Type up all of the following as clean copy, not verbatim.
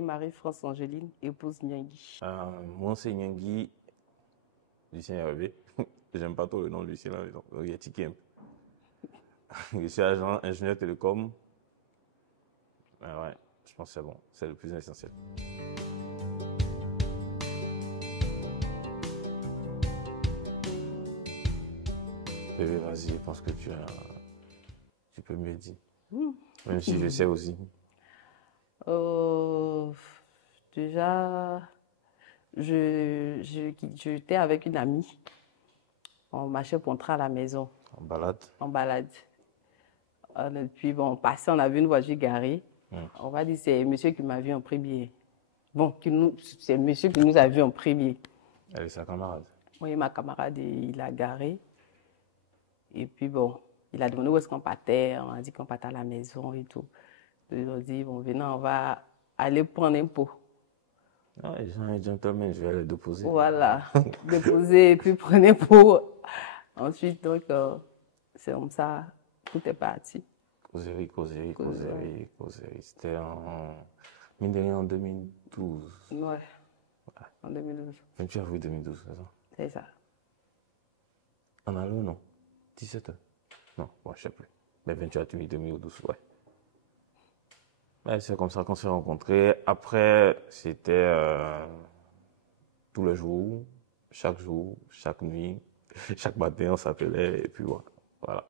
mariée Marie-France Angeline, épouse Nyangui. Moi, c'est Nyangui, Lucien Hervé. J'aime pas trop le nom de Lucien, là, donc il est tiqué un peu. Je suis agent ingénieur télécom. Ouais, je pense que c'est bon, c'est le plus essentiel. Bébé, vas-y, je pense que tu peux mieux dire. Même si je sais aussi. Déjà, j'étais avec une amie. On marchait pour entrer à la maison. En balade. En balade. Et puis, bon, on passait, on a vu une voiture garée. On va dire c'est monsieur qui m'a vu en premier. Bon, c'est monsieur qui nous a vu en premier. Elle est sa camarade. Oui, ma camarade, il a garé. Et puis, bon, il a demandé où est-ce qu'on partait. On a dit qu'on partait à la maison et tout. Ils ont dit, bon, venez, on va aller prendre un pot. Ah, les gens, les gentlemen, je vais aller déposer. Voilà, déposer et puis prenez pour. Ensuite, donc, c'est comme ça, tout est parti. Causerie. C'était mine de rien, en 2012. Ouais, en 2012. 28 avril 2012, c'est ça? C'est ça. En allant, non? 17h? Non, ouais, je sais plus. Mais 28 avril 2012, ouais. Ouais, c'est comme ça qu'on s'est rencontrés. Après, c'était tous les jours, chaque nuit, chaque matin, on s'appelait et puis voilà.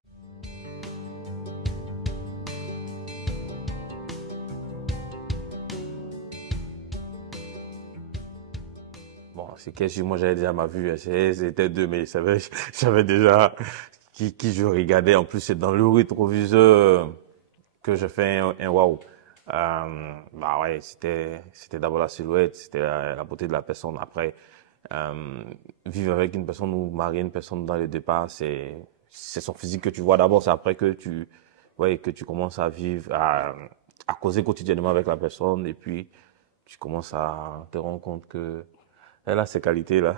Bon, c'est qu'est-ce que moi j'avais déjà ma vue, c'était deux, mais je savais déjà qui je regardais. En plus, c'est dans le rétroviseur que je fais un waouh. Bah ouais, c'était d'abord la silhouette, c'était la beauté de la personne. Après, vivre avec une personne ou marier une personne dans le départ, c'est son physique que tu vois d'abord, c'est après que tu commences à vivre, à causer quotidiennement avec la personne et puis tu commences à te rendre compte que elle a ces qualités-là.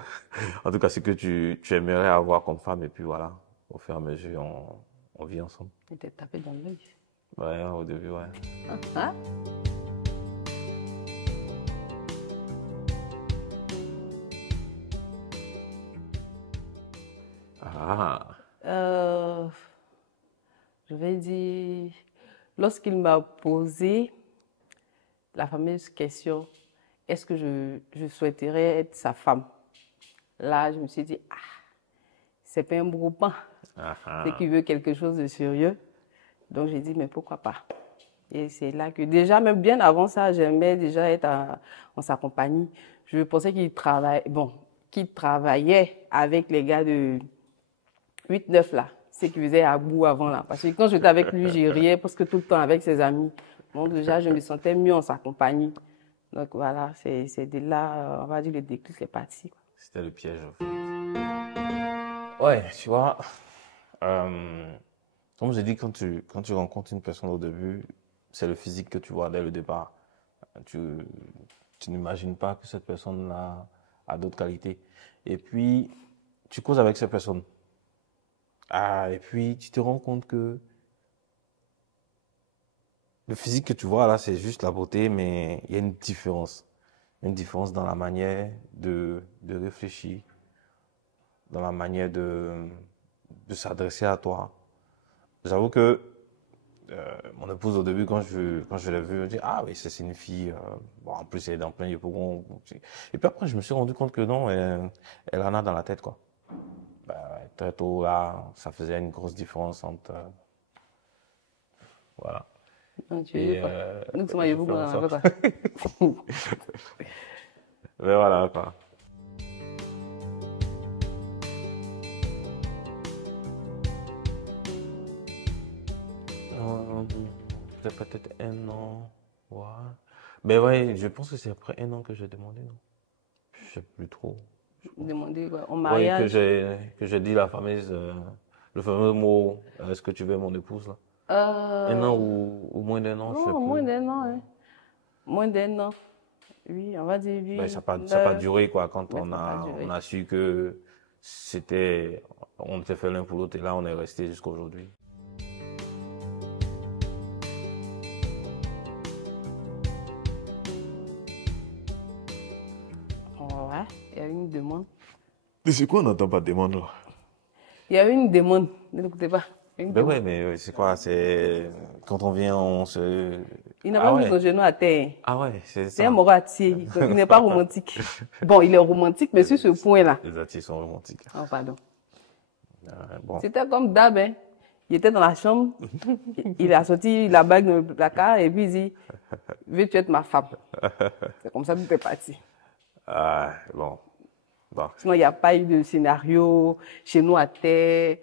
En tout cas, c'est que tu aimerais avoir comme femme et puis voilà, au fur et à mesure, on vit ensemble. Il était tapé dans l'œil. Ouais, au début, ouais. Hein? Je vais dire, lorsqu'il m'a posé la fameuse question, est-ce que je souhaiterais être sa femme? Là, je me suis dit, c'est pas un groupement, c'est qu'il veut quelque chose de sérieux. Donc, j'ai dit, mais pourquoi pas? Et c'est là que, déjà, même bien avant ça, j'aimais déjà être en sa compagnie. Je pensais qu'il travaillait avec les gars de 8-9 là, ce qu'il faisait à bout avant là. Parce que quand j'étais avec lui, j'ai riais presque tout le temps avec ses amis. Donc, déjà, je me sentais mieux en sa compagnie. Donc, voilà, c'est de là, on va dire, le déclic est parti. C'était le piège, en fait. Ouais, tu vois, comme j'ai dit, quand tu rencontres une personne au début, c'est le physique que tu vois dès le départ. Tu n'imagines pas que cette personne-là a d'autres qualités. Et puis, tu causes avec cette personne. Et puis, tu te rends compte que le physique que tu vois là, c'est juste la beauté, mais il y a une différence. Une différence dans la manière de réfléchir, dans la manière de s'adresser à toi. J'avoue que mon épouse, au début, quand je l'ai vue, elle dit, ah oui, c'est une fille, bon, en plus, elle est dans plein yopougon. Et puis après, je me suis rendu compte que non, elle en a dans la tête, quoi. Très tôt, là, ça faisait une grosse différence entre... voilà. Non, tu veux pas. Nous sommes yopougon dans la tête. Mais voilà, quoi. Peut-être un an. Ouais. Mais ouais, je pense que c'est après un an que j'ai demandé, non? Je sais plus trop. Demander quoi? En mariage? Oui, que j'ai dit le fameux mot, est-ce que tu veux mon épouse, là? Un an ou moins d'un an, je sais plus. Moins d'un an, hein. Moins d'un an. Oui, on va dire oui. Ben, ça n'a pas duré, quoi, quand on a su que on était fait l'un pour l'autre et là, on est resté jusqu'à aujourd'hui. il y a eu une demande. C'est quoi, on n'entend pas de demande là? Il y a eu une demande, ne l'écoutez pas. Une Ben demande. ouais, mais c'est quoi? C'est quand on vient, on se. Il n'a Ah pas mis son ouais. genou à terre. Ah ouais, c'est C'est un ça. moratier. Il n'est pas romantique. Bon, il est romantique, mais sur ce point-là. Les artistes sont romantiques. Oh, pardon. Bon. C'était comme d'hab, hein. Il était dans la chambre, il a sorti la bague dans le placard et puis il dit, veux-tu être ma femme? C'est comme ça que tout est parti. Ah, bon. Bon. Sinon, il n'y a pas eu de scénario, chez nous à terre,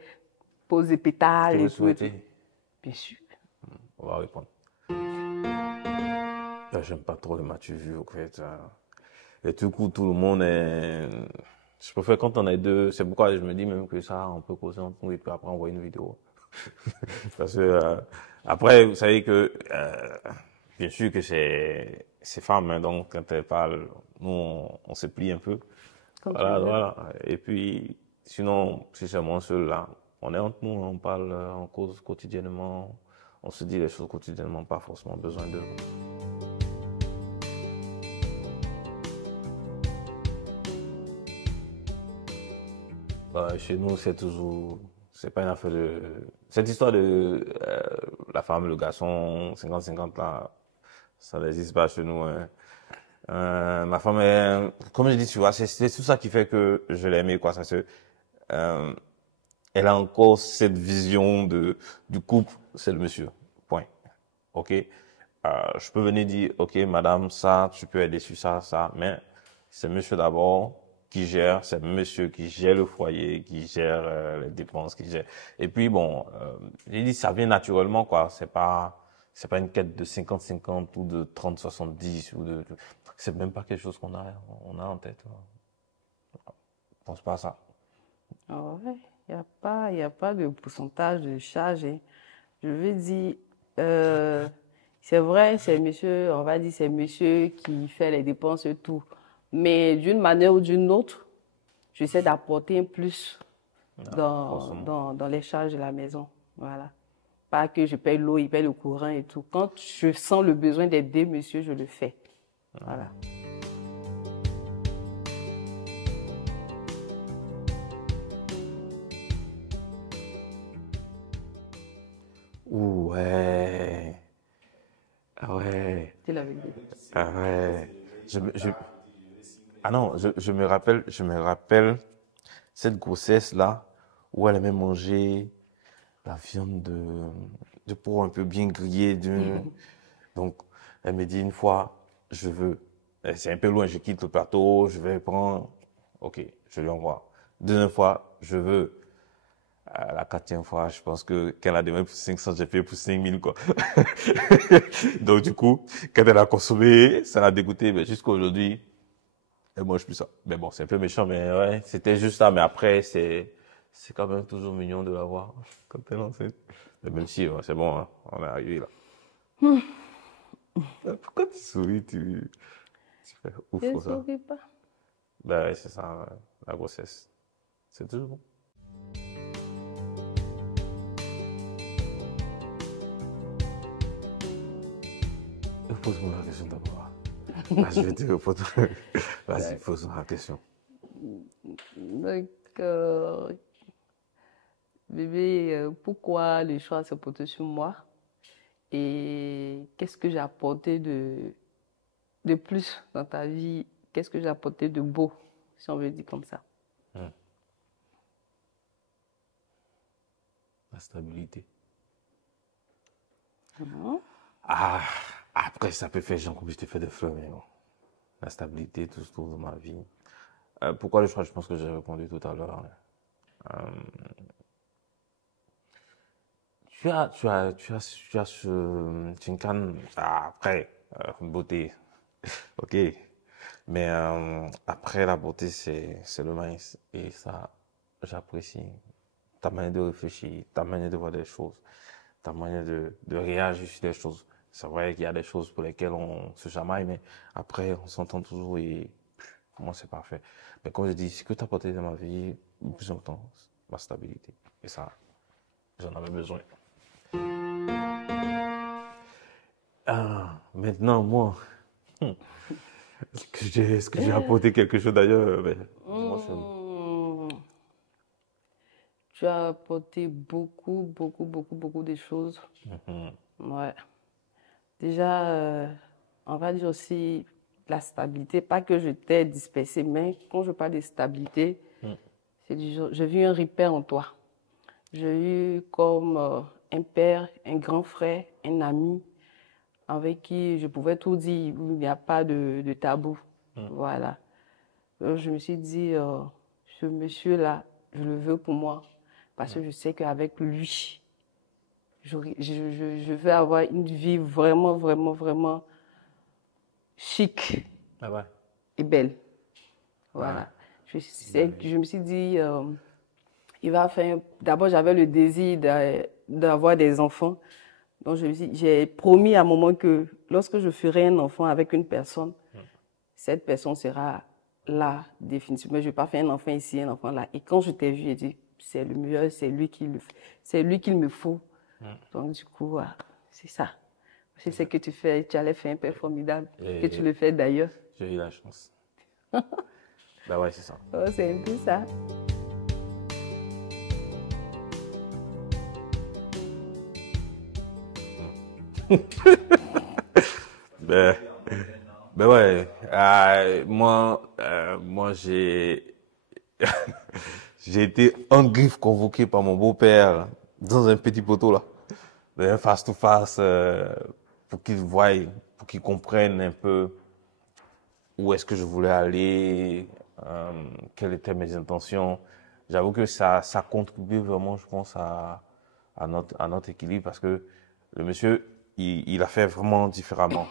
pose des pétales Que vous et tout, et tout. souhaitez? Bien sûr. On va répondre. J'aime pas trop le match vu, en fait. Et du coup, tout le monde est. Je préfère quand on est deux. C'est pourquoi je me dis même que ça, on peut causer entre nous et puis après envoyer une vidéo. Parce que après, vous savez que bien sûr que c'est femme, hein, donc quand elle parle, nous on se plie un peu. Comme tu Voilà, veux. voilà. Et puis sinon, si c'est moi seul là, on est entre nous, on parle, on cause quotidiennement, on se dit les choses quotidiennement, pas forcément besoin de. Chez nous, c'est toujours, c'est pas une affaire de, cette histoire de la femme, le garçon, 50-50 là, ça n'existe pas chez nous. Hein. Ma femme est, comme je dis, tu vois, c'est tout ça qui fait que je l'ai aimée, quoi. Ça se, elle a encore cette vision du couple, c'est le monsieur. Point. Ok. Je peux venir dire, ok, madame, ça, tu peux aider sur ça, ça, mais c'est monsieur d'abord qui gère, c'est monsieur qui gère le foyer, qui gère les dépenses, qui gère. Et puis bon, j'ai dit, ça vient naturellement, quoi. C'est pas une quête de 50-50 ou de 30-70 ou c'est même pas quelque chose on a en tête. Je pense pas à ça. Ah ouais, il y a pas de pourcentage de charge, hein. Je veux dire, c'est vrai, c'est monsieur, on va dire, c'est monsieur qui fait les dépenses et tout. Mais d'une manière ou d'une autre, j'essaie d'apporter un plus dans les charges de la maison. Voilà. Pas que je paye l'eau, il paye le courant et tout. Quand je sens le besoin d'aider monsieur, je le fais. Voilà. Ouais. Ah ouais. C'est la vérité. Ah ouais. Ah non, je me rappelle cette grossesse-là où elle aimait manger la viande de porc un peu bien grillée. Donc, elle me dit une fois, c'est un peu loin, je quitte le plateau, je vais prendre, ok, je lui envoie. Deuxième fois, je veux. La quatrième fois, je pense que qu'elle a demandé pour 500, j'ai fait pour 5000, quoi. Donc, du coup, quand elle a consommé, ça l'a dégoûté, mais jusqu'à aujourd'hui, elle mange plus ça. Mais bon, c'est un peu méchant, mais ouais, c'était juste ça. Mais après, c'est quand même toujours mignon de la voir quand elle est enceinte. Mais même si, ouais, c'est bon, hein, on est arrivé là. Pourquoi tu souris, tu fais ouf Je ne pour ça? souris pas. Ben ouais, c'est ça, ouais, la grossesse. C'est toujours bon. Pose-moi la question d'abord. Là, je vais te répondre. Vas-y, pose-moi la question. Donc, bébé, pourquoi le choix s'est porté sur moi? Et qu'est-ce que j'ai apporté de plus dans ta vie? Qu'est-ce que j'ai apporté de beau, si on veut dire comme ça? La stabilité. Mhm. Ah, après, ça peut faire genre comme je te fais des fleurs, mais bon. La stabilité, tout ce tour de ma vie. Pourquoi le choix? Je pense que j'ai répondu tout à l'heure. Tu incarnes, après, beauté. Ok. Mais, après la beauté, c'est le maïs. Et ça, j'apprécie. Ta manière de réfléchir, ta manière de voir des choses, ta manière de réagir sur des choses. C'est vrai qu'il y a des choses pour lesquelles on se chamaille, mais après, on s'entend toujours et pour moi, c'est parfait. Mais comme je dis, ce que tu as apporté dans ma vie, le plus important, c'est ma stabilité. Et ça, j'en avais besoin. Maintenant, moi, Est-ce que j'ai apporté quelque chose d'ailleurs? Dis-moi ça. Tu as apporté beaucoup, beaucoup, beaucoup, beaucoup de choses. Ouais. Déjà, on va dire aussi la stabilité. Pas que je t'ai dispersé, mais quand je parle de stabilité, c'est du genre, j'ai vu un repère en toi. J'ai eu comme un père, un grand frère, un ami avec qui je pouvais tout dire, où il n'y a pas de tabou. Voilà. Donc, je me suis dit, ce monsieur-là, je le veux pour moi parce que je sais qu'avec lui, je vais avoir une vie vraiment, vraiment, vraiment chic Ah ouais. et belle. Voilà. Je me suis dit, il va faire. D'abord, j'avais le désir d'avoir des enfants. Donc, j'ai promis à un moment que lorsque je ferai un enfant avec une personne, cette personne sera là, définitivement. Je ne vais pas faire un enfant ici, un enfant là. Et quand je t'ai vu, j'ai dit, c'est le meilleur, c'est lui qu'il me faut. Donc, du coup, c'est ça. C'est ce que tu fais. Tu allais faire un père formidable. Que tu le fais d'ailleurs. J'ai eu la chance. Bah ouais, c'est ça. Oh, c'est un peu ça. Ben, ben ouais, moi j'ai été en griffe convoqué par mon beau-père dans un petit poteau là, un face-to-face, pour qu'il voie, pour qu'il comprenne un peu où est-ce que je voulais aller, quelles étaient mes intentions. J'avoue que ça contribue vraiment, je pense, à notre équilibre parce que le monsieur, il a fait vraiment différemment.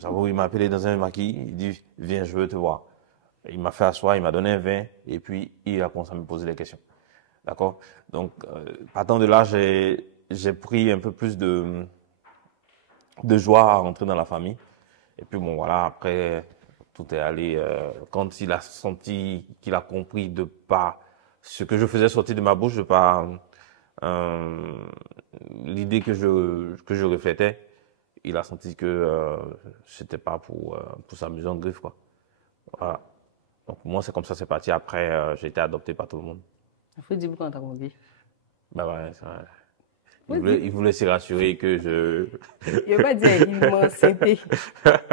J'avoue, il m'a appelé dans un maquis, il dit, viens, je veux te voir. Il m'a fait asseoir, il m'a donné un vin et puis il a commencé à me poser des questions. D'accord? Donc, partant de là, j'ai pris un peu plus de joie à rentrer dans la famille. Et puis bon, voilà, après, tout est allé. Quand il a senti, qu'il a compris de pas ce que je faisais sortir de ma bouche, de pas l'idée que je reflétais, il a senti que c'était pas pour s'amuser en griffe, quoi. Voilà. Donc moi, c'est comme ça, c'est parti. Après, j'ai été adopté par tout le monde. Il faut dire pourquoi on t'a convié. Ben ouais, c'est vrai. Il voulait se rassurer que je... Je vais pas dire il m'enceintait.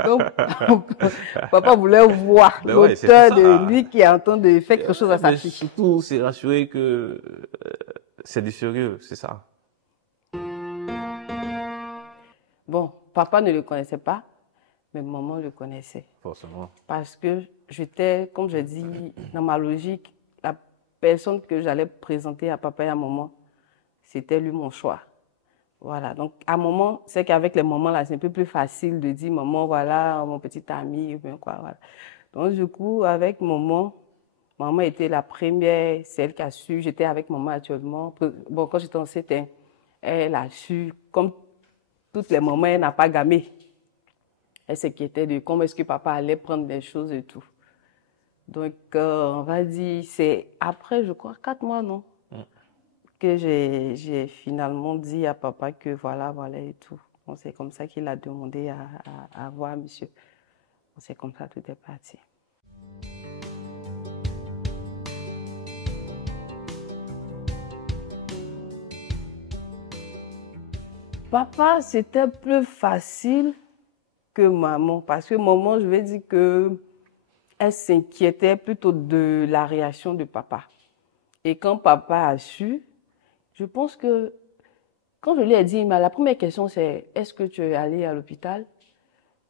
Donc, papa voulait voir Ben ouais, l'auteur de lui qui est en train de faire quelque chose à sa Mais fille. surtout, c'est rassurer que c'est du sérieux, c'est ça. Bon, papa ne le connaissait pas, mais maman le connaissait. Forcément. Parce que j'étais, comme je dis, dans ma logique, la personne que j'allais présenter à papa et à maman, c'était lui mon choix. Voilà, donc à un moment, c'est qu'avec les mamans là, c'est un peu plus facile de dire maman, voilà, mon petit ami, ou bien quoi, voilà. Donc du coup, avec maman était la première, celle qui a su, j'étais avec maman actuellement. Bon, quand j'étais enceinte, elle a su, comme toutes les mamans, elle n'a pas gamé. Elle s'inquiétait de comment est-ce que papa allait prendre des choses et tout. Donc, on va dire, c'est après, je crois, 4 mois, non? Que j'ai finalement dit à papa que voilà et tout. Bon, c'est comme ça qu'il a demandé à voir monsieur. Bon, c'est comme ça, tout est parti. Papa, c'était plus facile que maman, parce que maman, je vais dire que elle s'inquiétait plutôt de la réaction de papa. Et quand papa a su, je pense que quand je lui ai dit, la première question c'est, est-ce que tu es allé à l'hôpital?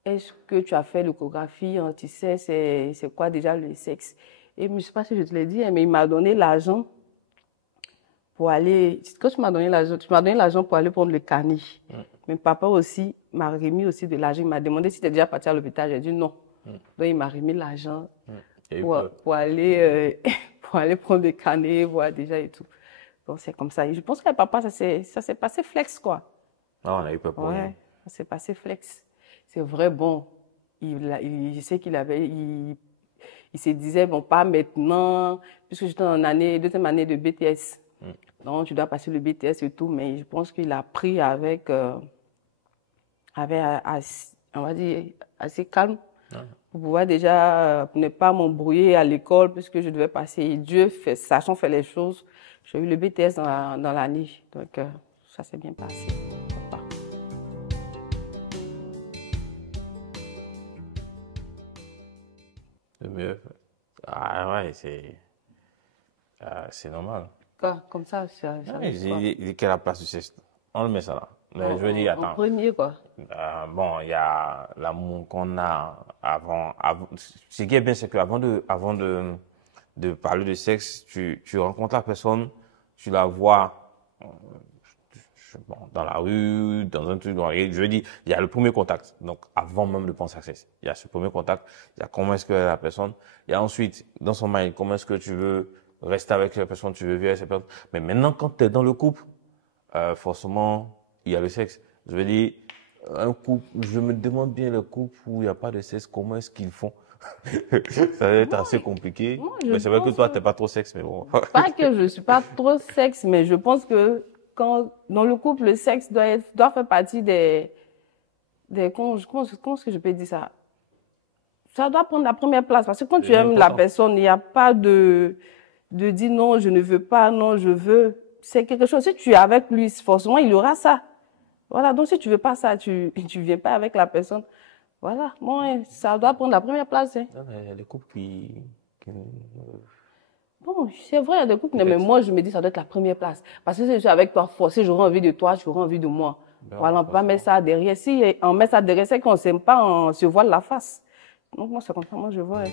Est-ce que tu as fait l'échographie? Tu sais, c'est quoi déjà le sexe? Et je ne sais pas si je te l'ai dit, mais il m'a donné l'argent pour aller... Quand tu m'as donné l'argent pour aller prendre le carnet. Mais papa aussi m'a remis aussi de l'argent. Il m'a demandé si tu es déjà parti à l'hôpital. J'ai dit non. Donc il m'a remis l'argent pour aller prendre le carnet, voir déjà et tout. Donc c'est comme ça. Et je pense que papa, ça s'est passé flex, quoi. Ah, on a eu peur pour rien. Ça s'est passé flex. C'est vrai, bon. Je sais il se disait, bon, pas maintenant, puisque j'étais en deuxième année de BTS. Donc, tu dois passer le BTS et tout, mais je pense qu'il a pris on va dire, assez calme pour pouvoir déjà ne pas m'embrouiller à l'école puisque je devais passer. Et Dieu, sachant faire les choses, j'ai eu le BTS dans l'année. Donc, ça s'est bien passé. Voilà. Le mieux. Ah ouais, c'est normal. Quoi, comme ça, Ouais, j'ai quelle est la place du sexe? On le met ça là. Mais je veux dire, en attends. premier, quoi. Bon, il y a l'amour qu'on a avant. Ce qui est bien, c'est qu'avant de parler de sexe, tu rencontres la personne, tu la vois bon, dans la rue, dans un truc. Je veux dire, il y a le premier contact. Donc, avant même de penser à sexe, il y a ce premier contact. Il y a comment est-ce que la personne. Il y a ensuite, dans son mind, comment est-ce que tu veux rester avec la personne, tu veux vivre avec cette personne. Mais maintenant, quand tu es dans le couple, forcément, il y a le sexe. Je veux dire, un couple, je me demande bien le couple où il n'y a pas de sexe, comment est-ce qu'ils font? Ça va être assez compliqué. Mais c'est vrai que toi, t'es pas trop sexe, mais bon. Pas que je suis pas trop sexe, mais je pense que quand, dans le couple, le sexe doit faire partie comment est-ce que je peux dire ça? Ça doit prendre la première place. Parce que quand tu aimes la personne, il n'y a pas de dire non, je ne veux pas, non, je veux. C'est quelque chose. Si tu es avec lui, forcément, il aura ça. Voilà. Donc, si tu veux pas ça, tu viens pas avec la personne. Voilà. Bon, ça doit prendre la première place. Hein. Il y a des couples qui... Bon, c'est vrai, il y a des couples, mais moi, je me dis, ça doit être la première place. Parce que si je suis avec toi, forcément, j'aurai envie de toi, tu auras envie de moi. Ben, voilà, on peut pas mettre ça derrière. Si on met ça derrière, c'est qu'on s'aime pas, on se voile la face. Donc, moi, c'est comme ça, moi, je vois. Hein.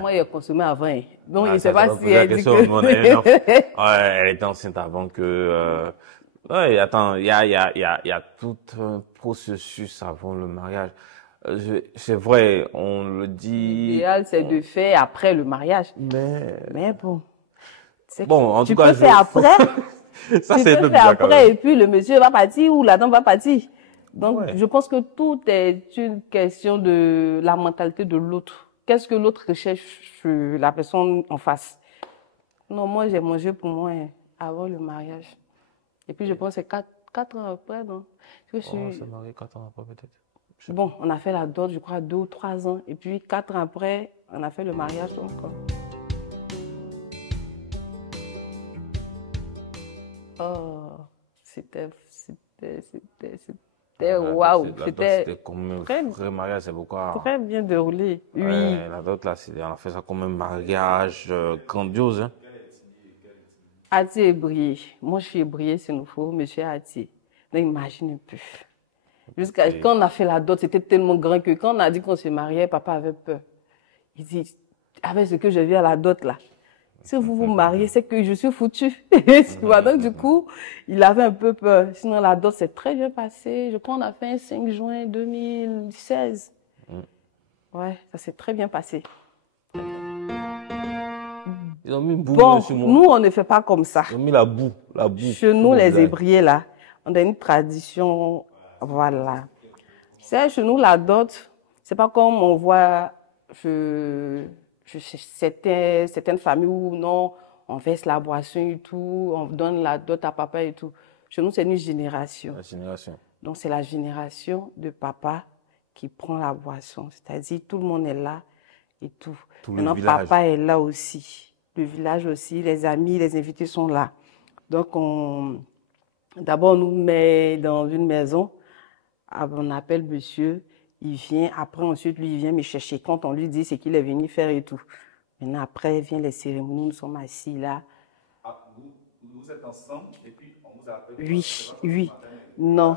Moi, il a consommé avant. Hein. Donc, il ne sait pas si elle dit que... Elle était enceinte avant que... Ouais, attends, il y a tout un processus avant le mariage. C'est vrai, on le dit... L'idéal, c'est de faire après le mariage. Mais bon... Bon, en tu tout cas... peux faire après. Ça, tu peux faire après et puis le monsieur va partir ou la dame va partir. Donc, je pense que tout est une question de la mentalité de l'autre. Qu'est-ce que l'autre recherche sur la personne en face? Non, moi, j'ai mangé pour moi avant le mariage. Et puis, je pense que c'est 4 ans après, non? On s'est marié 4 ans après, peut-être. Bon, on a fait la dot, je crois, 2 ou 3 ans. Et puis, 4 ans après, on a fait le mariage. Donc, oh, c'était waouh. C'était comme un vrai mariage, c'est pourquoi. Très bien déroulé. Oui. La dot, là, on a fait ça comme un mariage grandiose. Hein. Ati est brillé. Moi, je suis brillée, c'est nouveau, monsieur Ati. Donc, imagine un peu. Jusqu'à quand on a fait la dot, c'était tellement grand que quand on a dit qu'on se mariait, papa avait peur. Il dit, avec ce que je vis à la dot là, si vous vous mariez, c'est que je suis foutu. Donc, du coup, il avait un peu peur. Sinon, la dot s'est très bien passée. Je crois qu'on a fait un 5 juin 2016. Ouais, ça s'est très bien passé. Ils ont mis une boue sur moi. Nous, on ne fait pas comme ça. Ils ont mis la boue. Chez nous, les Hébriers, là, on a une tradition, voilà. C'est chez nous, la dot, c'est pas comme on voit certaines familles où non, on verse la boisson et tout, on donne la dot à papa et tout. Chez nous, c'est une génération. La génération. Donc, c'est la génération de papa qui prend la boisson. C'est-à-dire, tout le monde est là et tout. Maintenant, papa est là aussi. Le village aussi, les amis, les invités sont là. Donc, d'abord, on nous met dans une maison, on appelle monsieur, il vient, après, ensuite, lui, il vient me chercher. Quand on lui dit ce qu'il est venu faire et tout. Maintenant, après, vient les cérémonies, nous sommes assis là. Ah, vous êtes ensemble et puis on vous appelle. Oui. Non.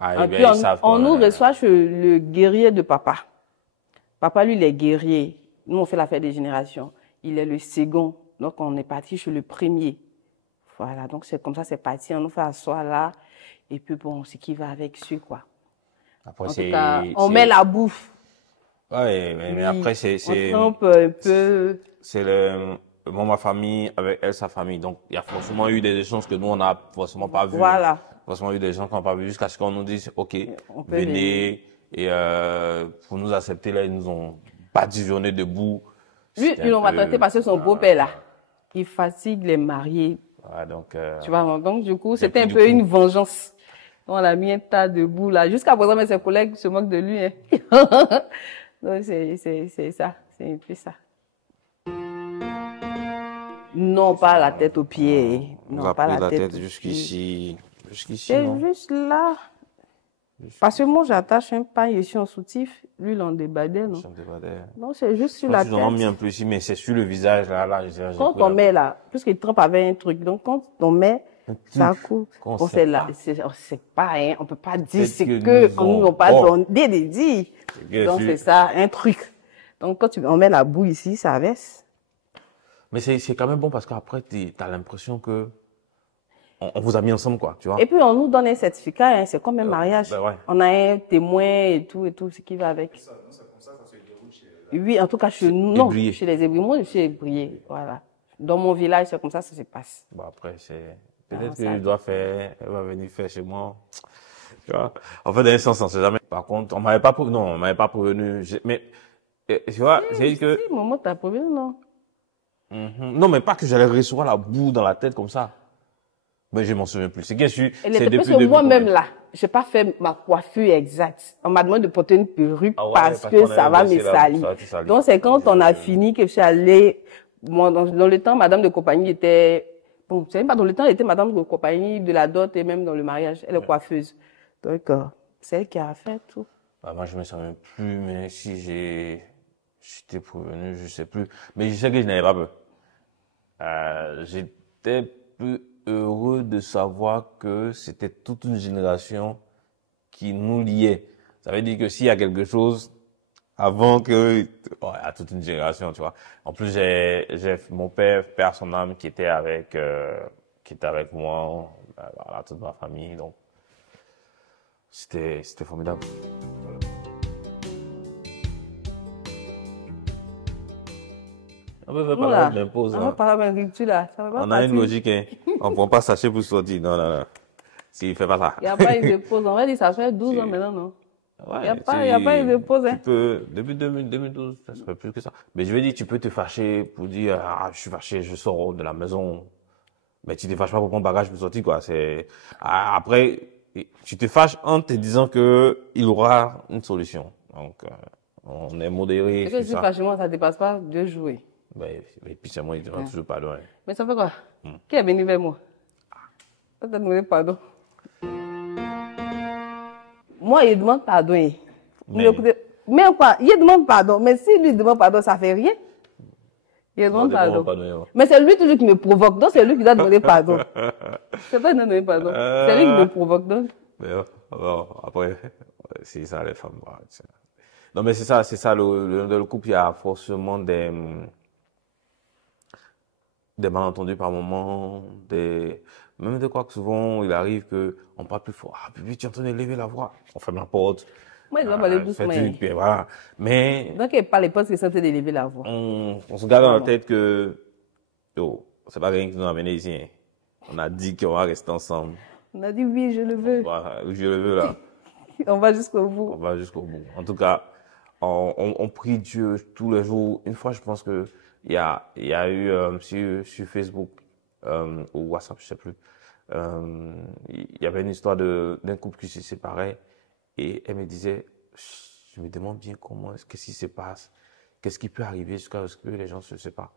Ah, puis, on nous reçoit chez le guerrier de papa. Papa, lui, il est guerrier. Nous, on fait la fête des générations. Il est le second. Donc, on est parti chez le premier. Voilà. Donc, c'est comme ça, c'est parti. On nous fait asseoir là. Et puis, bon, ce qui va avec celui, quoi. Après, en tout cas, on met la bouffe. Ouais, mais après, c'est... On trempe un peu. C'est moi, ma famille, avec elle, sa famille. Donc, il y a forcément eu des échanges que nous, on n'a forcément pas vu. Voilà. Forcément eu des gens qu'on n'a pas vu jusqu'à ce qu'on nous dise, OK, venez. Et pour nous accepter, là, ils nous ont badigeonné debout. Lui, ils l'ont traité parce que son beau-père, là, il fatigue les mariés Ouais, donc, Tu vois, donc du coup, Et c'était un puis, peu du coup- une vengeance. Donc, on a mis un tas de boue là. Jusqu'à présent, même ses collègues se moquent de lui. Hein. Donc, c'est ça. C'est un peu ça. Non, pas la tête aux pieds. on vous Non, a pas pris la la tête tête aux pieds. jusqu'ici. Jusqu'ici, C'est non? juste là. Parce que moi, j'attache un pain ici en soutif. Lui, il en débadait, non? Non, c'est juste sur la Quand tu en as mis un tête. peu ici, mais c'est sur le visage, là, j'ai Quand pris on la- met là, puisqu'il trempe avec un truc, donc quand on met, ça coule. Qu'on Bon, sait c'est là, pas. on sait pas, hein, on peut pas dire Peut-être c'est que que nous on nous ont- n'a pas Oh. donné des dire. que Donc sur- c'est ça, un truc. Donc quand on met la boue ici, ça verse. Mais c'est quand même bon parce qu'après, t'as l'impression que on vous a mis ensemble, quoi, tu vois. Et puis on nous donne un certificat, hein, c'est comme un mariage. ben ouais. On a un témoin et tout, ce qui va avec. Ça, non, c'est comme ça se déroule chez Oui, en tout cas chez nous, non, Ébrié. chez les Hébriers. Moi, je suis Hébrier, voilà. Dans mon village, c'est comme ça se passe. Bon, après, c'est. Non, Peut-être ça- qu'il doit faire. Elle va venir faire chez moi. Tu vois. En fait, dans un sens, on sait jamais. Par contre, on m'avait pas prévenu. Non, on m'avait pas prévenu. Mais, tu vois, j'ai dit que. Si, maman, t'as prévenu, non? Mhm. Non, mais pas que j'allais recevoir la boue dans la tête comme ça. Mais je m'en souviens plus. C'est que je suis. Elle C'est était parce depuis que 2000 moi-même combien? là, j'ai pas fait ma coiffure exacte. On m'a demandé de porter une perruque Ah ouais, parce parce que qu'on ça avait va me baissé la- salir. ça va te salir. Donc c'est quand on a fini que je suis allée. Moi, dans le temps, madame de compagnie était. Bon, c'est même pas dans le temps, elle était madame de compagnie de la dot et même dans le mariage. Elle est coiffeuse. Donc c'est elle qui a fait tout. Ah, moi, je me souviens plus, mais si j'étais prévenu, je sais plus. Mais je sais que je n'avais pas peur. J'étais peu heureux de savoir que c'était toute une génération qui nous liait. Ça veut dire que s'il y a quelque chose, avant que, ouais, il y a toute une génération, tu vois. En plus, j'ai mon père, père son âme, qui était avec moi, voilà, toute ma famille, donc c'était formidable. On peut pas Voilà. parler d'impôts, On hein. va parler d'agriculture là. Ça va pas On a une partir. logique, hein. On ne prend pas sachet pour sortir. Non, non, non. S'il fait pas ça. Il n'y a pas eu de pause. On va dire ça fait 12 ans maintenant, non? Ouais, y a pas eu de pause, hein. Tu peux, depuis 2012, ça fait plus que ça. Mais je veux dire, tu peux te fâcher pour dire, ah, je suis fâché, je sors de la maison. Mais tu te fâches pas pour prendre bagage pour sortir, quoi. Après, tu te fâches en te disant que il y aura une solution. Donc, on est modéré Et que sur si ça. franchement, ça ne dépasse pas 2 jours. Ben, et puis, c'est moi, il demande toujours pardon, hein. Mais ça fait quoi? Qui est venu vers moi? Ça t'a demandé pardon. Moi, il demande pardon. Mais- Mais quoi? Il demande pardon. Mais si lui demande pardon, ça fait rien. Il demande Bon, pardon. pardon, ouais. Mais c'est lui toujours qui me provoque. Donc, c'est lui qui doit demander pardon. C'est pas lui qui doit demander pardon. C'est lui qui me provoque. Donc, Mais alors, après, c'est ça les femmes. Ouais, non, mais c'est ça, le couple, il y a forcément des malentendus par moment, même de quoi que souvent, il arrive que on parle plus fort. Ah, bébé, tu es en train de lever la voix. On ferme la porte. moi, je dois parler Fais doucement. truc, puis voilà. Mais, Donc, il parle pas parce qu'il sentait d'élever la voix. on se garde dans la tête que, yo, c'est pas rien qui nous a amené ici, hein. On a dit qu'on va rester ensemble. On a dit oui, je le veux. Voilà, je le veux, là. On va jusqu'au bout. On va jusqu'au bout. En tout cas, on prie Dieu tous les jours. Une fois, je pense que il y a eu sur Facebook ou WhatsApp, je sais plus. Il y avait une histoire d'un couple qui se séparait et elle me disait, je me demande bien qu'est-ce qui se passe, qu'est-ce qui peut arriver jusqu'à ce que les gens se séparent.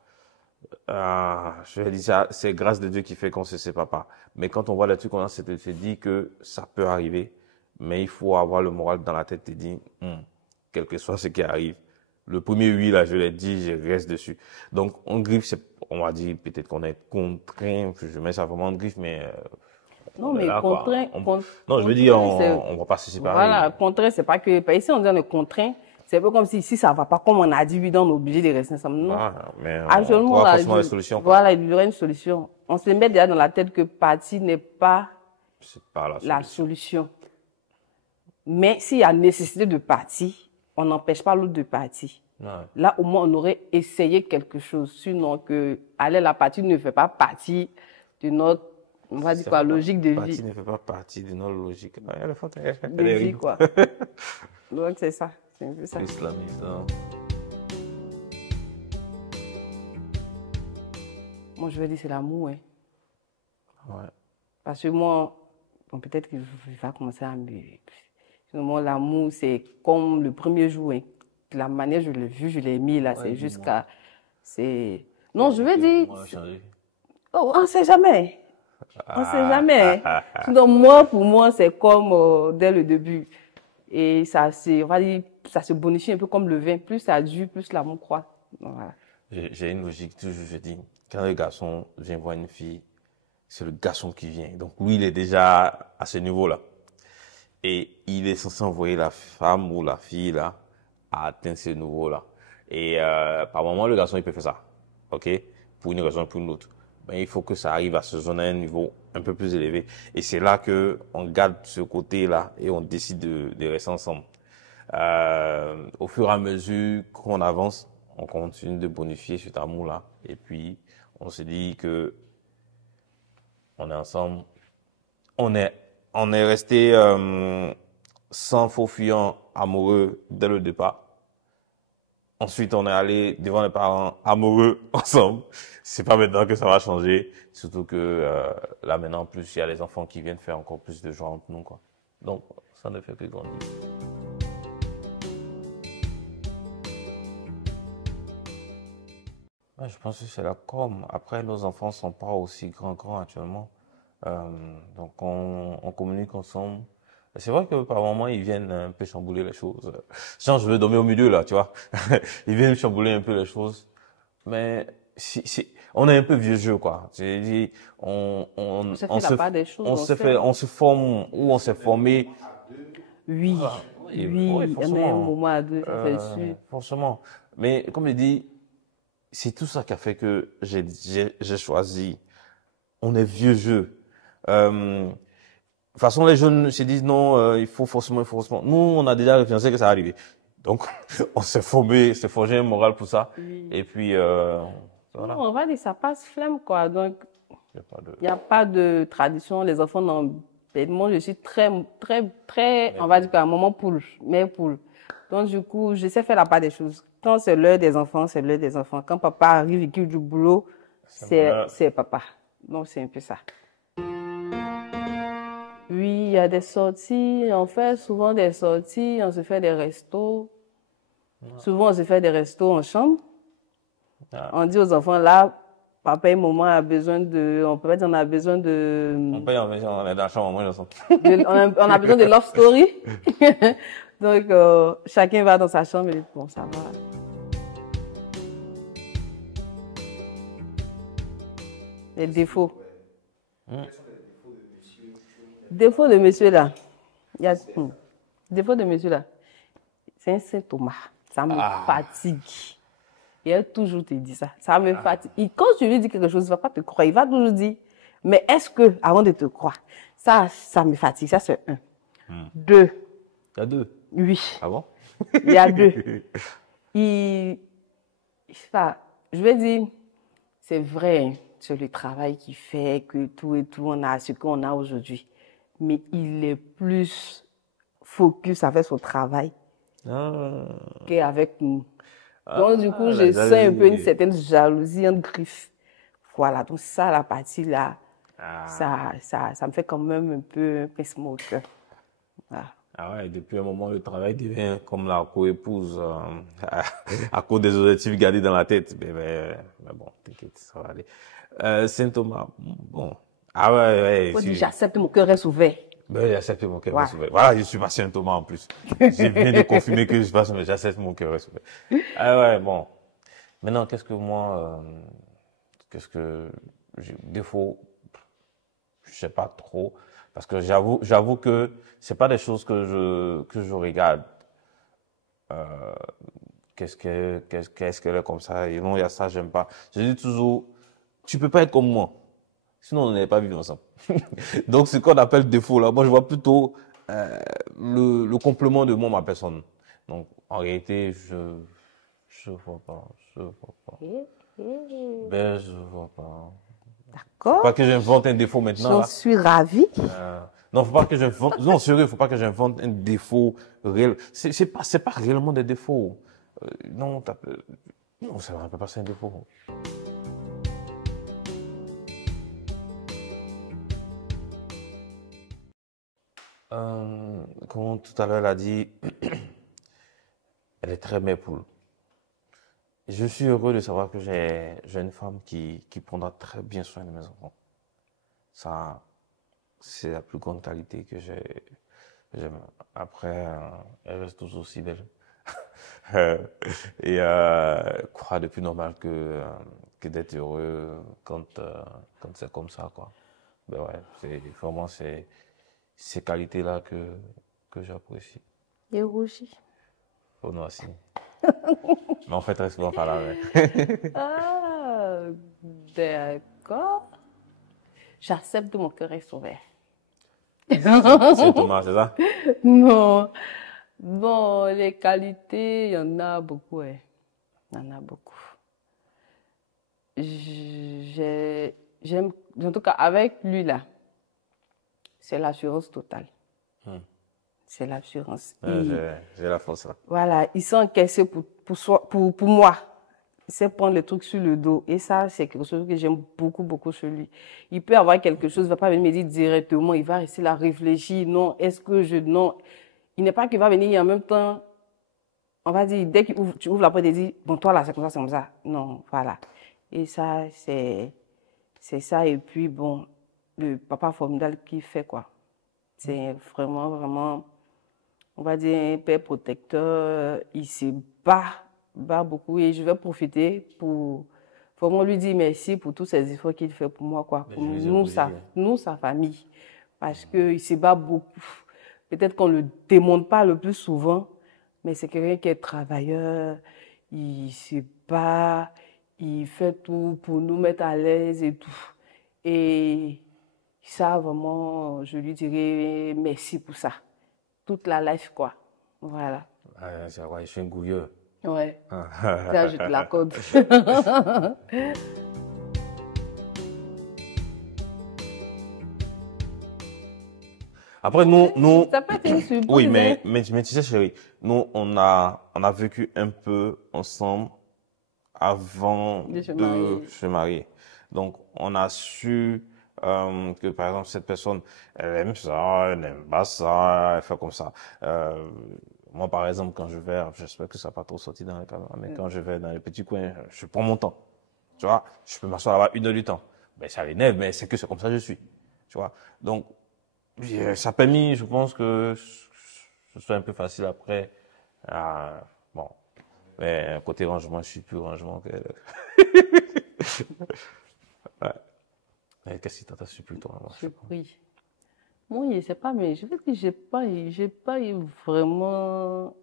Je vais dire ça, c'est grâce de Dieu qui fait qu'on se sépare pas. Mais quand on voit les trucs, on se dit que ça peut arriver. Mais il faut avoir le moral dans la tête et dire, quel que soit ce qui arrive. Le premier oui, là, je l'ai dit, je reste dessus. Donc, en griffe, on va dire peut-être qu'on est contraint, je mets ça vraiment en griffe, mais Non, on est mais là, quoi. contraint. Non, je veux dire, contraint, on va pas se séparer. Voilà, contraint, c'est pas que. Ici, on dit on est contraint. C'est un peu comme si ça va pas, comme on a dit, oui, on est obligé de rester ensemble. Non. Voilà, mais on Actuellement, trouvera là, forcément des solutions, quoi. Voilà, il y aurait une solution. On se met déjà dans la tête que partir n'est pas C'est pas la la solution. solution. Mais s'il y a nécessité de partir, on n'empêche pas l'autre de partir. Ouais. Là, au moins, on aurait essayé quelque chose. Sinon, que aller la partie ne fait pas partie de notre, on va dire quoi, logique de Partie vie. ne fait pas partie de notre logique. Ouais, elle est forte, elle fait De des vie, rimes. quoi. Donc, c'est ça. C'est un peu ça. L'islamisme. Moi, je vais dire, c'est l'amour, hein. Ouais. Parce que moi, bon, peut-être qu'il va commencer à me... Moi, l'amour, c'est comme le premier jour. Hein. La manière je l'ai vu, je l'ai mis là, Ouais, c'est dis-moi. jusqu'à... C'est... Non, je veux dire... Comment changer? Oh, on ne sait jamais. On ne sait jamais. Ah. Donc, moi, pour moi, c'est comme dès le début. Et ça, on va dire, ça se bonifie un peu comme le vin. Plus ça dure, plus l'amour croît. Donc, voilà. J'ai une logique, toujours je dis, quand le garçon vient voir une fille, c'est le garçon qui vient. Donc lui, il est déjà à ce niveau-là. Et il est censé envoyer la femme ou la fille là à atteindre ce niveau-là. Et par moment, le garçon, il peut faire ça. OK? Pour une raison ou pour une autre. Mais il faut que ça arrive à se zoner à un niveau un peu plus élevé. Et c'est là que on garde ce côté-là et on décide de rester ensemble. Au fur et à mesure qu'on avance, on continue de bonifier cet amour-là. Et puis, on se dit que on est ensemble. On est resté sans faux fuyant amoureux dès le départ. Ensuite, on est allé devant les parents amoureux ensemble. C'est pas maintenant que ça va changer. Surtout que là maintenant, en plus, il y a les enfants qui viennent faire encore plus de joie entre nous, quoi. Donc, ça ne fait que grandir. Ouais, je pense que c'est la com. Après, nos enfants sont pas aussi grands actuellement. Donc, on communique ensemble. C'est vrai que par moments, ils viennent un peu chambouler les choses. Genre, je veux dormir au milieu, là, tu vois. Ils viennent chambouler un peu les choses. Mais on est un peu vieux jeu, quoi. J'ai dit, On se fait la part des choses. on se forme, ou on s'est formé. Oui, Voilà. oui, Ouais, il y en a un forcément. moment à deux, ça c'est sûr. Forcément. Mais comme je dis, c'est tout ça qui a fait que j'ai choisi. On est vieux jeu. De toute façon, les jeunes se disent non, il faut forcément. Nous, on a déjà pensé que ça arrivait. Donc, on s'est forgé un moral pour ça. Oui. Et puis, voilà. Non, on va dire ça passe flemme, quoi. Donc, Il y a pas de... il n'y a pas de tradition. Les enfants n'ont... Moi, je suis très, on va dire qu'à un moment poule, mère poule. Donc, du coup, je sais faire la part des choses. Quand c'est l'heure des enfants, c'est l'heure des enfants. Quand papa arrive et qu'il du boulot, c'est papa. Donc, c'est un peu ça. Oui, il y a des sorties. On fait souvent des sorties. On se fait des restos. Souvent, on se fait des restos en chambre. On dit aux enfants, là, papa et maman a besoin de... On peut pas dire on a besoin de... On paye en maison, on est dans la chambre, on mange ensemble. On a besoin de love story. Donc, chacun va dans sa chambre et bon, ça va. Les défauts. Défaut de monsieur là. Il y a... Défaut de monsieur là. C'est un Saint Thomas. Ça me fatigue. Il a toujours te dit ça. Ça me fatigue. Et quand tu lui dis quelque chose, il ne va pas te croire. Il va toujours dire, mais est-ce que, avant de te croire, ça me fatigue. Ça, c'est un. Deux. Il y a deux. Oui. Ah bon? Il y a deux. Je vais dire, c'est vrai, c'est le travail qui fait que tout et tout, on a ce qu'on a aujourd'hui. Mais il est plus focus avec son travail qu'avec nous. Donc, du coup, je sens un peu une certaine jalousie, une griffe. Voilà, donc ça, la partie là, ça me fait quand même un peu un pincement au cœur. Voilà. Ah ouais, depuis un moment, le travail devient comme la co-épouse, à cause des objectifs gardés dans la tête. Mais bon, t'inquiète, ça va aller. Saint Thomas, bon. Ah ouais. Faut dire, j'accepte, mon cœur reste ouvert. Ben, j'accepte, mon cœur reste ouvert. Voilà, je suis pas Saint Thomas en plus. J'ai bien de confirmer que je passe, mais j'accepte, mon cœur reste ouvert. Ah ouais, bon. Maintenant, défaut, je sais pas trop. Parce que j'avoue que c'est pas des choses que je regarde. Qu'est-ce qu'elle est comme ça? Et non, il y a ça, j'aime pas. Je dis toujours, tu peux pas être comme moi. Sinon, on n'allait pas vivre ensemble. Donc, ce qu'on appelle défaut, là, moi, je vois plutôt le complément de moi, ma personne. Donc, en réalité, je vois pas. Ben, je vois pas. D'accord. Faut pas que j'invente un défaut maintenant. J'en suis ravie. Non, faut pas que j'invente. Non, sérieux, faut pas que j'invente un défaut réel. C'est pas réellement des défauts. Non, ça ne peut pas, c'est un défaut. Comme tout à l'heure elle a dit, elle est très mère poule. Je suis heureux de savoir que j'ai une femme qui prendra très bien soin de mes enfants. Ça, c'est la plus grande qualité que j'aime. Après, elle reste toujours aussi belle. Euh, quoi de plus normal que d'être heureux quand c'est comme ça, quoi. Ben ouais, c'est vraiment ces qualités-là que j'apprécie. Et rougi. Oh non, si. Mais en fait, reste souvent par là, ouais. Ah, d'accord. J'accepte de mon cœur est ouvert. C'est Thomas, c'est ça? Non. Bon, les qualités, il y en a beaucoup, ouais. Il y en a beaucoup. J'aime, en tout cas, avec lui, là, c'est l'assurance totale. C'est l'assurance. J'ai la force là. Voilà, il s'est encaissé pour moi. Il sait prendre les trucs sur le dos. Et ça, c'est quelque chose que j'aime beaucoup, beaucoup chez lui. Il peut avoir quelque chose, il ne va pas venir me dire directement, il va rester là, réfléchir. Non, non. Il n'est pas qu'il va venir et en même temps, on va dire, dès que tu ouvres la porte et dis, bon, toi là, c'est comme ça, c'est comme ça. Non, voilà. Et ça, c'est ça. Et puis, bon, le papa formidable qui fait quoi. C'est vraiment, vraiment, on va dire, un père protecteur. Il se bat beaucoup. Et je vais profiter pour vraiment lui dire merci pour tous ces efforts qu'il fait pour moi, quoi. Pour nous, sa famille. Parce qu'il se bat beaucoup. Peut-être qu'on ne le démontre pas le plus souvent, mais c'est quelqu'un qui est travailleur. Il se bat, il fait tout pour nous mettre à l'aise et tout. Et ça, vraiment, je lui dirais merci pour ça. Toute la life, quoi. Voilà. C'est vrai, je suis un gouilleux. Ouais. Ça, je te l'accorde. Après, nous, Ça peut être une surprise. oui, mais tu sais, chérie, nous, on a vécu un peu ensemble avant de se marier. Donc, on a su que, par exemple, cette personne, elle aime ça, elle n'aime pas ça, elle fait comme ça. Moi, par exemple, quand je vais, j'espère que ça n'a pas trop sorti dans les caméras, mais quand je vais dans les petits coins, je prends mon temps. Tu vois, je peux m'asseoir là-bas 1 heure du temps. Ben, ça l'énerve, mais c'est comme ça que je suis. Tu vois, donc, ça a permis, je pense que ce soit un peu facile après. Bon, mais côté rangement, je suis plus rangement que. Ouais. Mais qu'est-ce qui t'a surpris, toi? Surpris. Moi, je sais pas, mais je veux dire, j'ai pas eu vraiment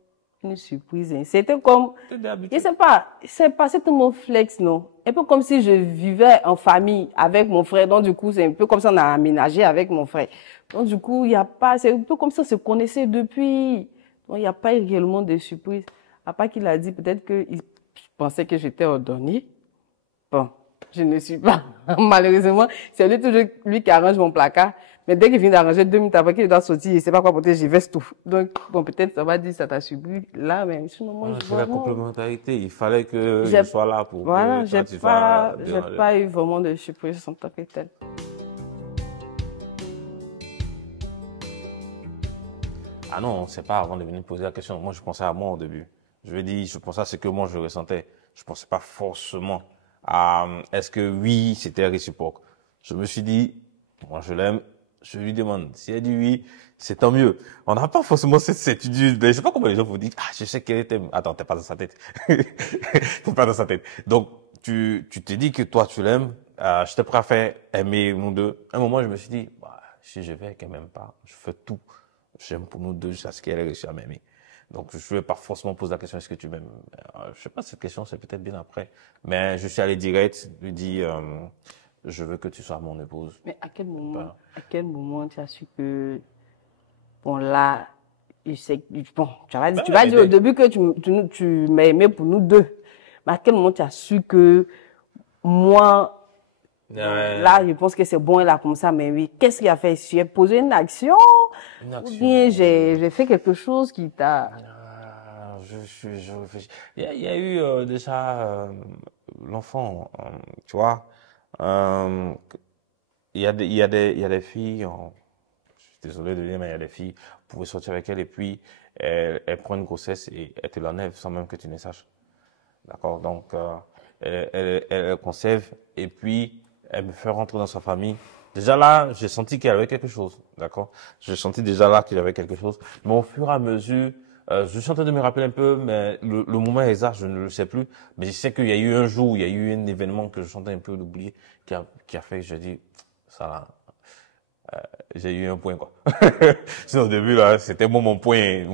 une surprise. C'était comme, je sais pas, c'est passé tout mon flex, non? Un peu comme si je vivais en famille avec mon frère. Donc, du coup, c'est un peu comme ça on a aménagé avec mon frère. Donc, du coup, il y a pas, c'est un peu comme ça on se connaissait depuis. Donc, il n'y a pas eu réellement de surprise. À part qu'il a dit peut-être qu'il pensait que j'étais ordonnée. Bon, je ne suis pas. Malheureusement, c'est lui toujours lui qui arrange mon placard. Mais dès qu'il vient d'arranger 2 minutes après qu'il doit sortir, il ne sait pas quoi porter, j'y veste tout. Donc, bon, peut-être ça va dire ça t'a surpris là, mais sinon, moi, c'est la complémentarité. Il fallait que je sois là pour voilà, que j'ai pas eu vraiment de surprise en tant que tel. Ah non, c'est pas avant de venir poser la question. Moi, je pensais à moi au début. Je pensais à ce que moi je ressentais. Je pensais pas forcément à est-ce que oui, c'était réciproque. Je me suis dit, moi je l'aime, je lui demande. Si elle dit oui, c'est tant mieux. On n'a pas forcément cette certitude. Je sais pas comment les gens vous disent, ah, je sais qu'elle t'aime. Attends, t'es pas dans sa tête. T'es pas dans sa tête. Donc, tu te dis que toi tu l'aimes. J'étais prêt à faire aimer nous deux. À un moment, je me suis dit, bah, si je vais et qu'elle m'aime pas, je fais tout. J'aime pour nous deux jusqu'à ce qu'elle ait réussi à m'aimer. Donc, je ne vais pas forcément poser la question, est-ce que tu m'aimes? Je sais pas, cette question, c'est peut-être bien après. Mais je suis allé direct, lui dis, je veux que tu sois mon épouse. Mais à quel moment tu as su que, bon là, je sais, bon, tu vas dire au début que tu m'as aimé pour nous deux. Mais à quel moment tu as su que moi, là, je pense que c'est bon, là, comme ça, mais oui. Qu'est-ce qui a fait? Tu as posé une action? Ou bien j'ai fait quelque chose qui t'a... Je réfléchis. Il y a eu déjà l'enfant, tu vois. Il y a des filles, désolé de dire, mais il y a des filles, vous pouvez sortir avec elles et puis elles prennent une grossesse et elles te l'enlèvent sans même que tu ne saches. D'accord? Donc, elle conserve et puis elle me fait rentrer dans sa famille. Déjà là, j'ai senti qu'il y avait quelque chose. D'accord? J'ai senti déjà là qu'il y avait quelque chose. Mais au fur et à mesure, je suis en train de me rappeler un peu, mais le moment exact, je ne le sais plus. Mais je sais qu'il y a eu un jour, il y a eu un événement que je sentais un peu d'oublier, qui a fait que j'ai dit, ça là, j'ai eu un point, quoi. Sinon, au début, là, c'était moi, mon point,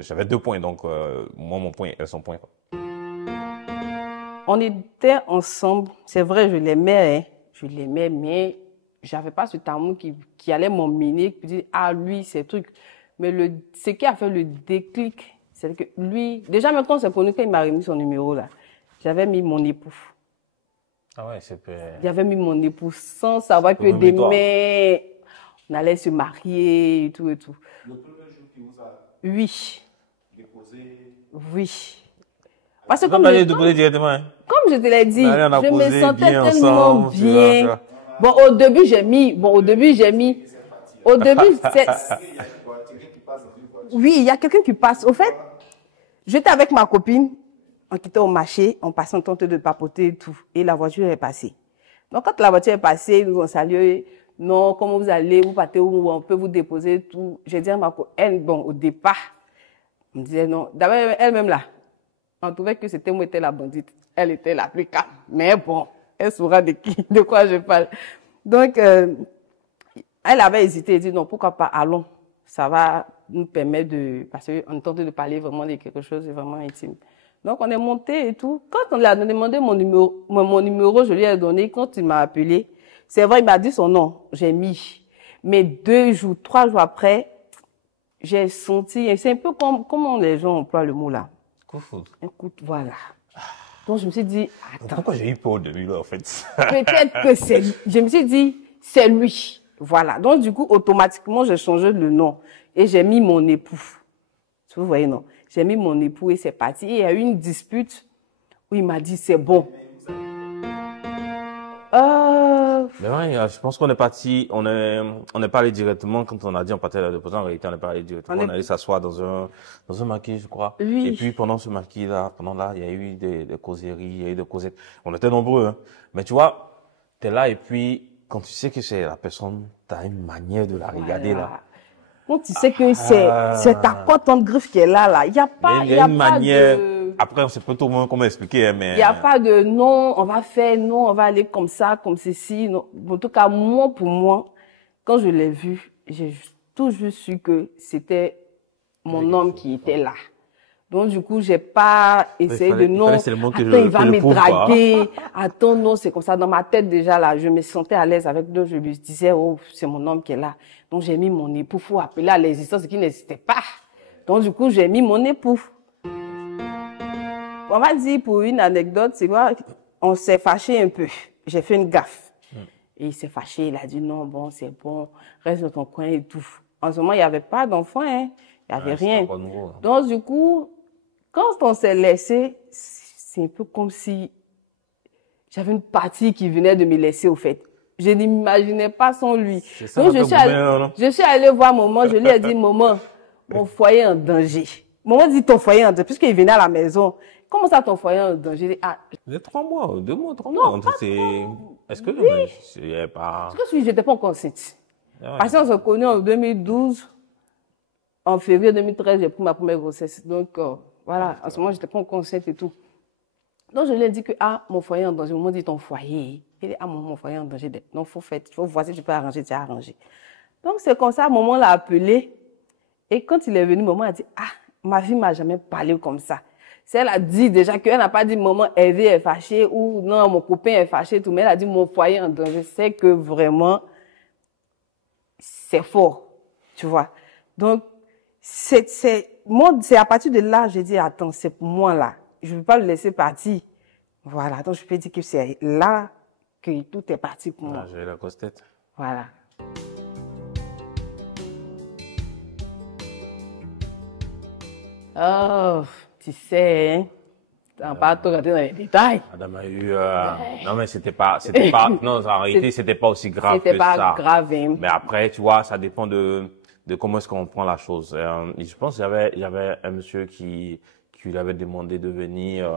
j'avais 2 points, donc, moi, mon point, son point, quoi. On était ensemble, c'est vrai, je l'aimais, hein. Je l'aimais, mais j'avais pas ce amour qui allait m'emmener, qui dit, ah, lui, c'est truc. Mais ce qui a fait le déclic, c'est que lui, déjà, même quand on s'est connu, quand il m'a remis son numéro, là, j'avais mis mon époux. Ah ouais, c'est peu... J'avais mis mon époux sans savoir que demain, on allait se marier et tout et tout. Le premier jour qu'il vous a Oui. déposé. Oui. Parce que comme je te l'ai dit, je me sentais tellement ensemble, bien. tu vois. Bon, au début, j'ai mis, oui, il y a quelqu'un qui passe. Au fait, j'étais avec ma copine, on quittait au marché, on passait en train de papoter et tout, et la voiture est passée. Donc, quand la voiture est passée, nous on salué, non, comment vous allez, vous partez où, on peut vous déposer, tout. J'ai dit à ma copine, bon, au départ, on me disait non. D'abord, elle-même là, on trouvait que c'était moi, était la bandite. Elle était la plus calme. Mais bon, elle saura de quoi je parle. Donc, elle avait hésité, elle dit non, pourquoi pas, allons. Ça va nous permettre parce qu'on est en train de parler vraiment de quelque chose de vraiment intime. Donc, on est monté et tout. Quand on lui a demandé mon numéro, je lui ai donné. Quand il m'a appelé, c'est vrai, il m'a dit son nom. J'ai mis. Mais 2 jours, 3 jours après, j'ai senti, c'est un peu comme comment les gens emploient le mot là. Coup de foudre. Écoute, voilà. Donc, je me suis dit, attends. Pourquoi j'ai eu peur de lui, là, en fait? Peut-être que je me suis dit, c'est lui. Voilà. Donc, du coup, automatiquement, j'ai changé le nom. Et j'ai mis mon époux. Vous voyez, non? J'ai mis mon époux et c'est parti. Et il y a eu une dispute où il m'a dit, c'est bon. Mais ouais, je pense qu'on est parti, on est pas allé directement quand on a dit on partait à la déposer. En réalité, on n'est pas allé directement. On est allé s'asseoir dans un maquis, je crois. Oui. Et puis, pendant ce maquis-là, il y a eu des causeries, il y a eu des causettes. On était nombreux, hein. Mais tu vois, t'es là et puis, quand tu sais que c'est la personne, t'as une manière de la regarder, là. Quand tu sais que c'est ta cote en griffe qui est là. Il n'y a pas, il y a une manière. Après, on sait pas tout le monde comment expliquer, hein, mais. Il n'y a pas de non, on va faire, non, on va aller comme ça, comme ceci. Non. En tout cas, pour moi, quand je l'ai vu, j'ai toujours su que c'était mon homme qui était là. Donc, du coup, j'ai pas essayé de non. Attends, il va me draguer. Attends, non, c'est comme ça. Dans ma tête, déjà, là, je me sentais à l'aise avec lui. Je lui disais, oh, c'est mon homme qui est là. Donc, j'ai mis mon époux. Faut appeler à l'existence qui n'existait pas. Donc, du coup, j'ai mis mon époux. On va dire, pour une anecdote, c'est quoi, on s'est fâché un peu. J'ai fait une gaffe. Et il s'est fâché. Il a dit, non, bon, c'est bon. Reste dans ton coin et tout. En ce moment, il n'y avait pas d'enfant, hein. Il n'y avait rien. Donc, du coup, quand on s'est laissé, c'est un peu comme si j'avais une partie qui venait de me laisser, au fait. Je ne m'imaginais pas sans lui. Donc, je suis allée voir maman, je lui ai dit, maman, mon foyer est en danger. Maman dit, ton foyer est en danger, puisqu'il venait à la maison. Comment ça, ton foyer est en danger? Il y a 3 mois, 2 mois, 3 mois. Est-ce que il n'y avait pas... Parce que je n'étais pas encore enceinte. Parce qu'on s'est connus en 2012. En février 2013, j'ai pris ma première grossesse. Donc, voilà, en ce moment, j'étais pas encore enceinte et tout. Donc, je lui ai dit que, mon foyer est en danger. Maman dit, ton foyer. Il dit, mon foyer est en danger. Donc, faut voir si tu peux arranger, tu as arrangé. Donc, c'est comme ça, maman l'a appelé. Et quand il est venu, maman a dit, ma fille m'a jamais parlé comme ça. Si elle a dit déjà qu'elle n'a pas dit, maman, Hervé est fâchée ou non, mon copain est fâché, tout, mais elle a dit, mon foyer est en danger. C'est que vraiment, c'est fort. Tu vois. Donc, c'est à partir de là, j'ai dit, attends, c'est pour moi là. Je ne veux pas le laisser partir. Voilà. Donc, je peux dire que c'est là que tout est parti pour moi. J'ai la grosse tête. Voilà. Oh, tu sais, hein, On va pas tout rentrer dans les détails. Madame a eu, non, mais non, en réalité, c'était pas aussi grave que ça. C'était pas grave, hein. Mais après, tu vois, ça dépend de comment est-ce qu'on prend la chose. Et je pense qu'il y avait un monsieur qui lui avait demandé de venir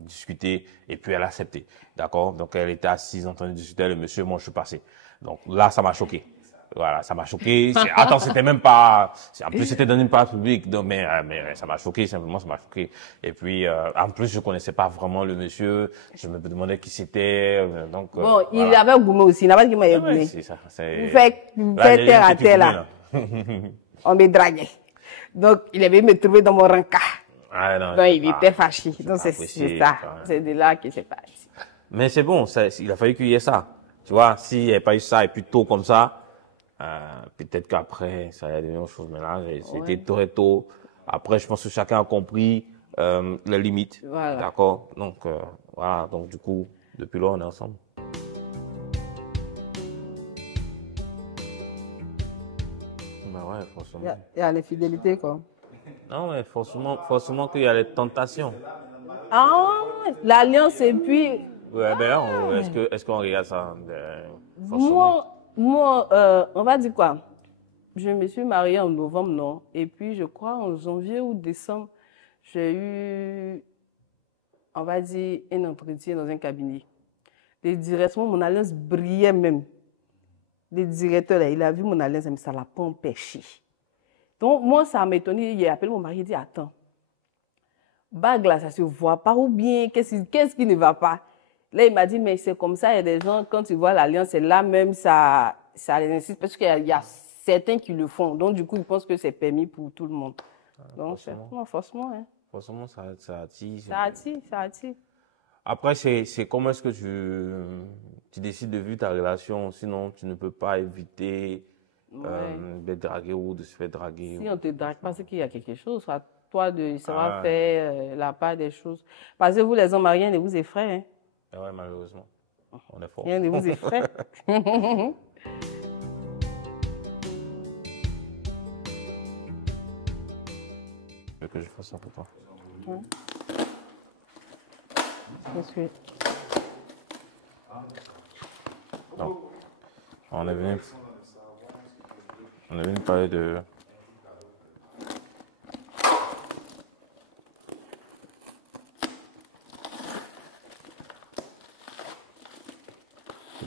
discuter et puis elle a accepté. D'accord? Donc elle était assise en train de discuter, le monsieur, moi je suis passé. Donc là, ça m'a choqué. Voilà, ça m'a choqué. Attends, c'était même pas, en plus c'était dans une place publique, donc, mais ça m'a choqué, simplement, ça m'a choqué. Et puis, en plus, je connaissais pas vraiment le monsieur, je me demandais qui c'était, donc. Bon, il voilà. avait goumé aussi, il n'a pas dit qu'il m'avait goumé. C'est ça, c'est. Vous faites terre à terre là. On me draguait. Donc, il avait me trouver dans mon rencard. Ah, non, Donc, il était fâché. Donc, c'est possible, ça. quand même. C'est de là que c'est parti. Mais c'est bon, il a fallu qu'il y ait ça. Tu vois, s'il n'y avait pas eu ça et puis tôt comme ça, peut-être qu'après, ça allait devenir autre chose. Mais là, c'était très tôt. Après, je pense que chacun a compris les limites. Voilà. D'accord? Donc, voilà. Donc, du coup, depuis là, on est ensemble. Bah ouais, forcément. Il y a l'infidélité, quoi. Non, mais forcément qu'il y a les tentations. Ah, l'alliance et puis... Ouais, ben, est-ce qu'on regarde ça? Forcément. Moi, on va dire quoi? Je me suis mariée en novembre, non? Et puis, je crois, en janvier ou décembre, j'ai eu, on va dire, un entretien dans un cabinet. Et directement, mon alliance brillait même. Le directeur, là, il a vu mon alliance, mais ça ne l'a pas empêché. Donc, moi, ça m'a étonné. Il a appelé mon mari, il dit, attends, bague là, ça se voit pas ou bien, qu'est-ce qui ne va pas? Là, il m'a dit, mais c'est comme ça, il y a des gens, quand ils voient l'alliance, c'est là même, ça les incite, parce qu'il y a certains qui le font. Donc, du coup, ils pensent que c'est permis pour tout le monde. Donc, non, forcément, hein. Forcément, ça attire. Ça attire. Après, c'est comment est-ce que tu décides de vivre ta relation, sinon tu ne peux pas éviter d'être dragué ou de se faire draguer. Si on ne te drague pas, c'est qu'il y a quelque chose. À toi de savoir faire la part des choses. Parce que vous, les hommes, rien ne vous effraie. Hein. Ah ouais, malheureusement. On est fort. Rien ne vous effraie. Je veux que je fasse ça pour toi. Ouais. Qu'est-ce que... Non. On est venu parler de...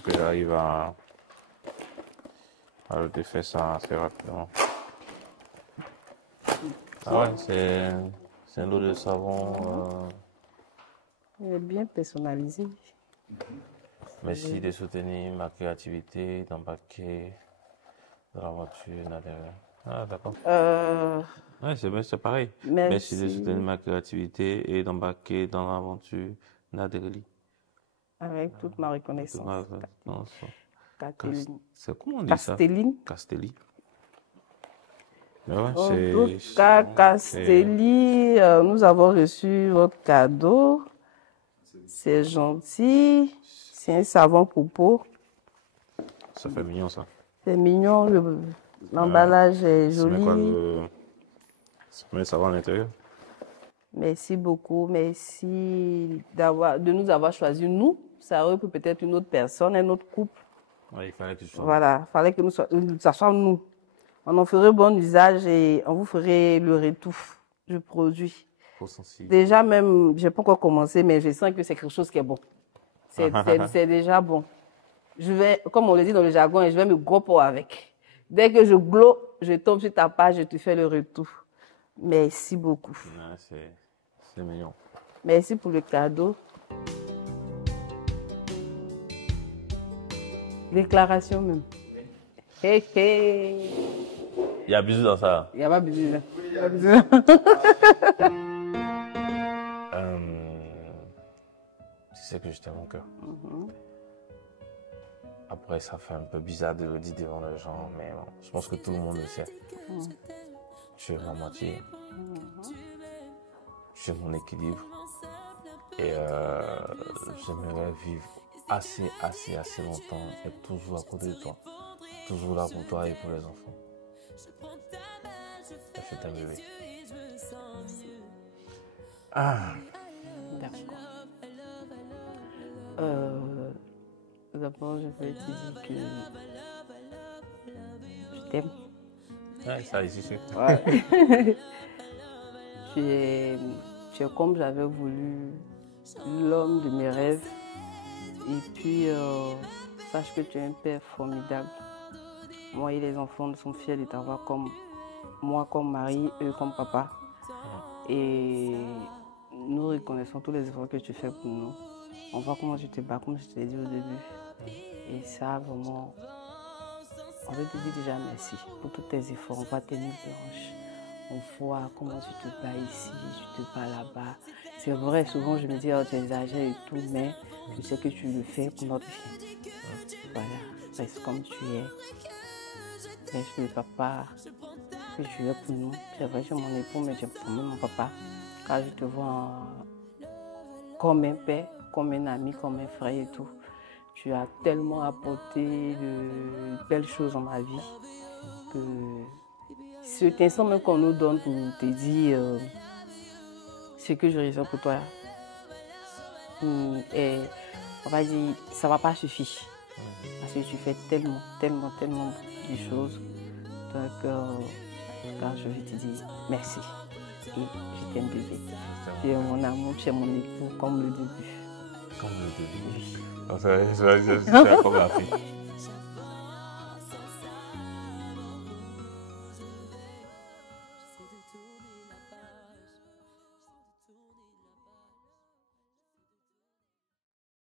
Que j'arrive à le défaire ça assez rapidement. Ah ouais, c'est un lot de savon. Il est bien personnalisé. Merci de soutenir ma créativité, d'embarquer dans la voiture, derrière. Ah, d'accord. Ouais, c'est pareil. Merci de soutenir ma créativité et d'embarquer dans l'aventure Naderli. Avec toute ma reconnaissance. C'est comment on dit Castelline. ça? Castelli. Ouais, en tout cas, Castelli, nous avons reçu votre cadeau. C'est gentil. C'est un savon pour peau. Ça fait mignon, ça. C'est mignon. L'emballage est joli. Ça met le savon à l'intérieur. Merci beaucoup. Merci de nous avoir choisi, nous. Ça aurait pu peut-être une autre personne, un autre couple. Ouais, il fallait que tu sois. Voilà, il fallait que ça soit nous. On en ferait bon usage et on vous ferait le retour du produit. Déjà même, je n'ai pas encore commencé, mais je sens que c'est quelque chose qui est bon. C'est déjà bon. Je vais, comme on le dit dans le jargon, je vais me grouper avec. Dès que je glow, je tombe sur ta page, je te fais le retour. Merci beaucoup. Ouais, c'est mignon. Merci pour le cadeau. Déclaration même. Hey, hey. Il y a bisous dans ça. Il n'y a pas bisous là. Tu sais que je t'aime mon cœur. Après, ça fait un peu bizarre de le dire devant les gens, mais bon, je pense que tout le monde le sait. Tu es ma moitié. Tu es mon équilibre. Et j'aimerais vivre assez longtemps et toujours à côté de toi. Toujours là pour toi et pour les enfants. Je t'aime, bébé. Ah. D'accord. D'abord, je vais te dire que je t'aime. Ouais, ça existe. Ouais. Tu es comme j'avais voulu, l'homme de mes rêves. Et puis, sache que tu es un père formidable. Moi et les enfants sont fiers de t'avoir comme moi, comme mari, eux comme papa. Et nous reconnaissons tous les efforts que tu fais pour nous. On voit comment tu te bats, comme je te l'ai dit au début. Et ça, vraiment, on veut te dire déjà merci pour tous tes efforts. On voit tes nuits blanches. On voit comment tu te bats ici, tu te bats là-bas. C'est vrai, souvent je me dis, oh, tu exagères et tout, mais je sais que tu le fais pour notre fille. Voilà, reste comme tu es. Reste le papa que tu es pour nous. C'est vrai, tu es mon époux, mais tu es pour moi mon papa. Car je te vois comme un père, comme un ami, comme un frère et tout. Tu as tellement apporté de belles choses dans ma vie que cet instant même qu'on nous donne pour te dire ce que je ressens pour toi, et on va dire, ça ne va pas suffire. Parce que tu fais tellement de choses. Donc, quand je vais te dire merci. Et je t'aime bébé. Tu es mon amour, tu es mon époux comme le début. Comme le début. Oui. Donc, c'est comme la fille.